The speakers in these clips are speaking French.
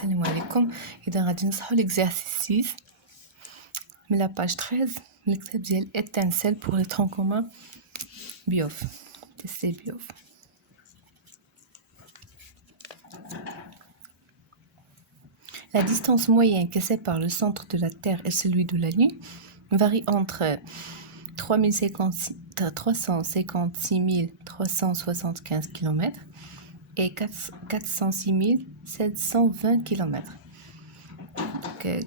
السلام عليكم. اذا غادي نصحوا l'exercice 6 من la page 13 من الكتاب ديال étincelle pour les troncs communs biof tester biof. La distance moyenne qui sépare le centre de la Terre et celui de la Lune varie entre 356 375 km et 406 720 km.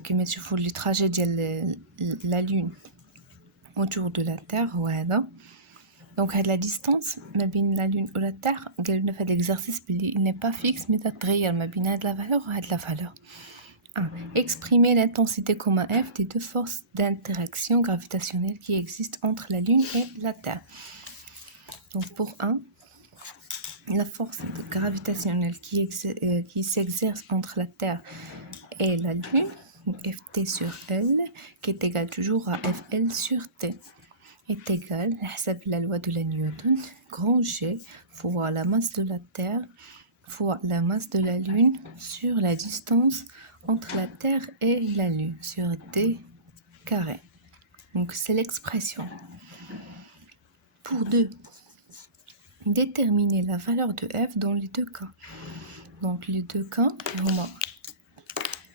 كما تشوفوا لي trajet ديال la Lune autour de la Terre هو هذا. Donc هاد la distance ما بين la Lune و la Terre قالوا لنا في هاد l'exercice بلي il n'est pas fixe mais تتغير ما بين هاد la valeur و هاد la valeur. 1. Exprimer l'intensité commun F des deux forces d'interaction gravitationnelle qui existent entre la Lune et la Terre. Donc pour 1, la force gravitationnelle qui s'exerce entre la Terre et la Lune, Ft sur L, qui est égal toujours à Fl sur T, est égal à la loi de la Newton, grand G fois la masse de la Terre fois la masse de la Lune sur la distance entre la Terre et la Lune sur D carré. Donc c'est l'expression. Pour 2, déterminer la valeur de F dans les deux cas. Donc les deux cas,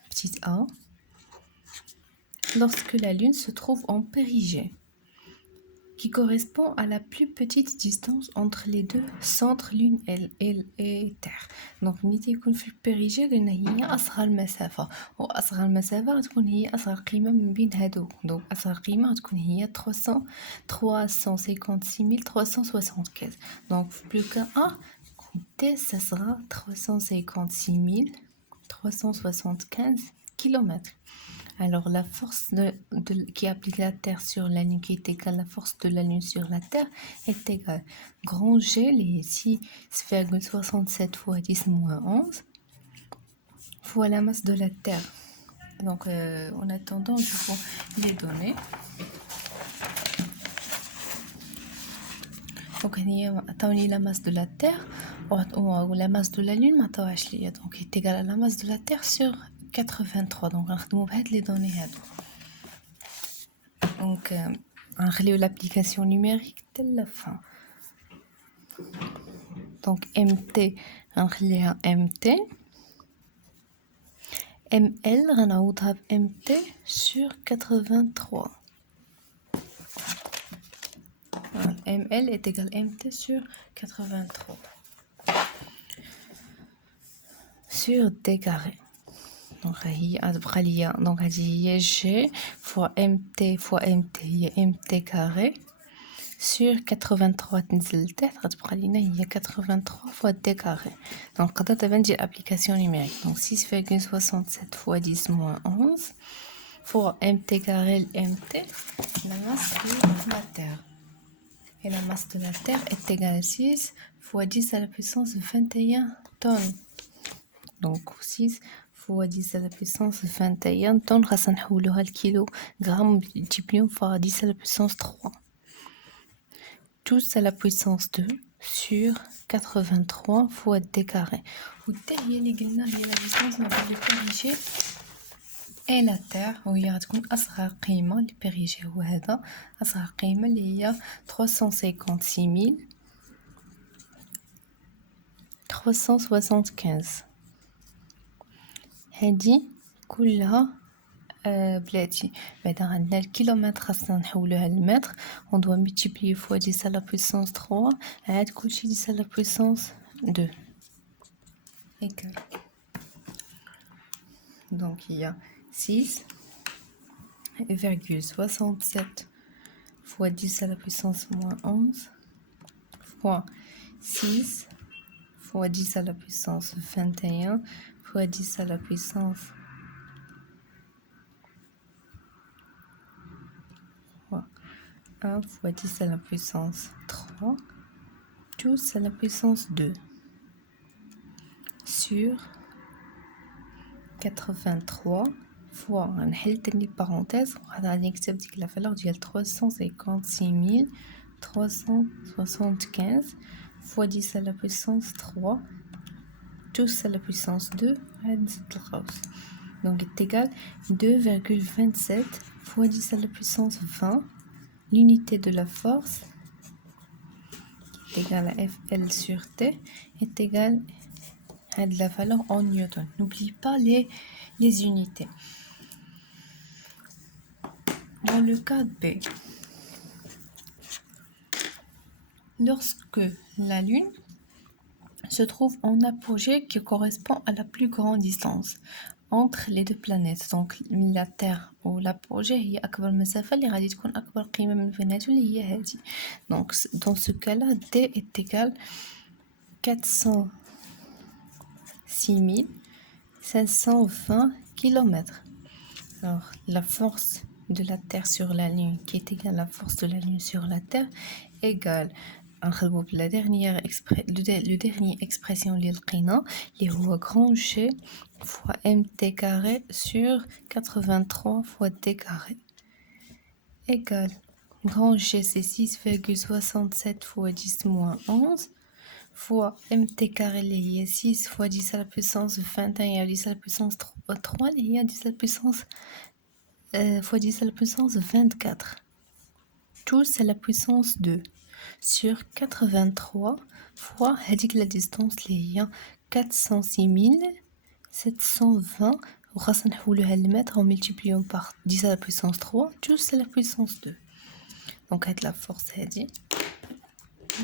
petit a, lorsque la Lune se trouve en périgée, qui correspond à la plus petite distance entre les deux centres Lune et Terre. Donc ملي يكون في البيريجي قلنا هي أصغر المسافة، وأصغر المسافة غتكون هي أصغر قيمة من بين هادو. دونك أصغر قيمة غتكون هي 356 دونك في بلو كان A T ça sera 356 375 km. Alors la force qui applique la Terre sur la Lune qui est égale à la force de la Lune sur la Terre est égale grand G, les 6,67 fois 10 moins 11 fois la masse de la Terre. Donc en attendant, je prends les données. Donc عطاوني la masse de la Terre ou la masse de la Lune ما عطاوهاش ليا. Donc est égal à la masse de la Terre sur 83. Donc غنخدموا بهاد les données هادو. Donc غنخليو l'application numérique dès la fin. Donc MT غنخليها MT, ML غنعوضها ب MT sur 83. Voilà, ML est égal à MT sur 83 sur D carré. Donc هي غتبقى ليا دونك هذه هي G fois MT fois MT هي MT carré sur 83 تنزل لتحت غتبقى لينا هي 83 fois D carré. Donc نقدر دابا ندير application numérique. Donc 6,67 fois 10 moins 11 fois MT carré MT, la masse de la Terre. Et la masse de la Terre est égale à 6 fois 10 à la puissance 21 tonnes. Donc 6 fois 10 à la puissance 21 tonnes خاصنا نحولوها لكيلوغرام multiplié par 10 à la puissance 3. Tous à la puissance 2 sur 83 fois D carré. و D هي اللي قلنا هي la distance ما بين البيريجي et la Terre وهي غتكون أصغر قيمة. البيريجي هو هذا أصغر قيمة اللي هي 375 هادي كلها بلاتي. بعدا عندنا الكيلومتر خاصنا نحولوها للمتر. on doit multiplier fois 10 à la puissance 3 عاد كلشي 10 à la puissance 2 égal. Donc il y a 6,67 fois 10 à la puissance moins 11 fois 6 fois 10 à la puissance 21 fois 10 à la puissance 1 fois 10 à la puissance 3 tous à la puissance 2 sur 83 fois نحل تاني parenthèse غادي نكتب ديك لا فالور ديال 356 375 fois 10 à la puissance 3 tous à la puissance 2 donc est égal 2,27 fois 10 à la puissance 20. L'unité de la force est égale à Fl sur T est égale à de la valeur en newton. N'oublie pas les unités. Dans le cas B, lorsque la Lune se trouve en apogée qui correspond à la plus grande distance entre les deux planètes, donc la Terre ou l'apogée هي أكبر مسافة اللي غادي تكون أكبر قيمة من بيناتهم اللي هي هذه. Donc dans ce cas-là, D est égal 406 520 km. Alors la force de la Terre sur la Lune qui est égale à la force de la Lune sur la Terre égale la dernière le dernier expression اللي لقينا اللي هو grand G fois mt carré sur 83 fois d carré égale grand G c'est 6,67 fois 10 moins 11 fois mt carré اللي هي 6 fois 10 à la puissance 21 à 10 à la puissance 3 اللي هي 10 à la puissance fois 10 à la puissance 24 tous à la puissance 2 sur 83 fois la distance اللي هي 406 720 وخاصنا نحولوها للمتر en multipliant par 10 à la puissance 3 tous à la puissance 2. Donc هاد la force هادي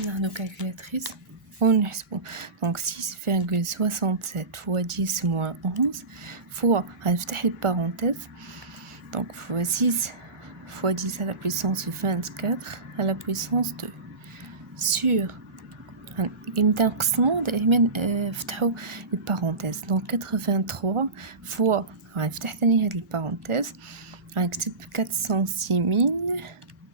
نحنو calculatrice ونحسبو. Donc 6,67 fois 10 moins 11 fois غنفتح البارونتيز donc fois 6 fois 10 à la puissance 24 à la puissance 2 sur نبدا نقسمو دائما فتحوا البارونتيز donc 83 fois غنفتح ثاني هاد البارونتيز غنكتب 406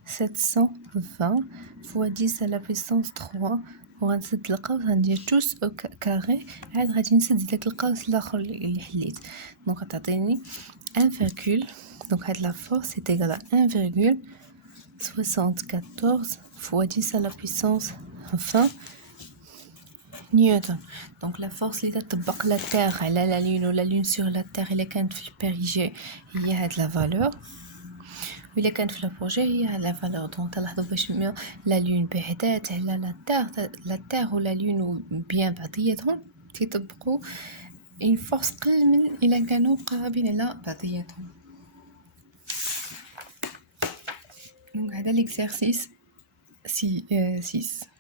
720 fois 10 à la puissance 3 وغنسد القوس غندير توس او كاري عاد غادي نسد داك القوس الاخر اللي حليت دونك غتعطيني 1, donc la force est égale à 1,74 fois 10 à la puissance 20 نيوتن. donc la force اللي تطبق la terre على la lune ou la lune sur la terre اللي كانت في البيريجي هي هاد la valeur وإلا كانت في لابوجي هي هاد la valeur. donc تلاحظوا باش la lune بعدات على la terre و la lune بيان بعضياتهم تيطبقوا une force قل من إلا كانوا قرابين على بعضياتهم. donc هذا l'exercice 6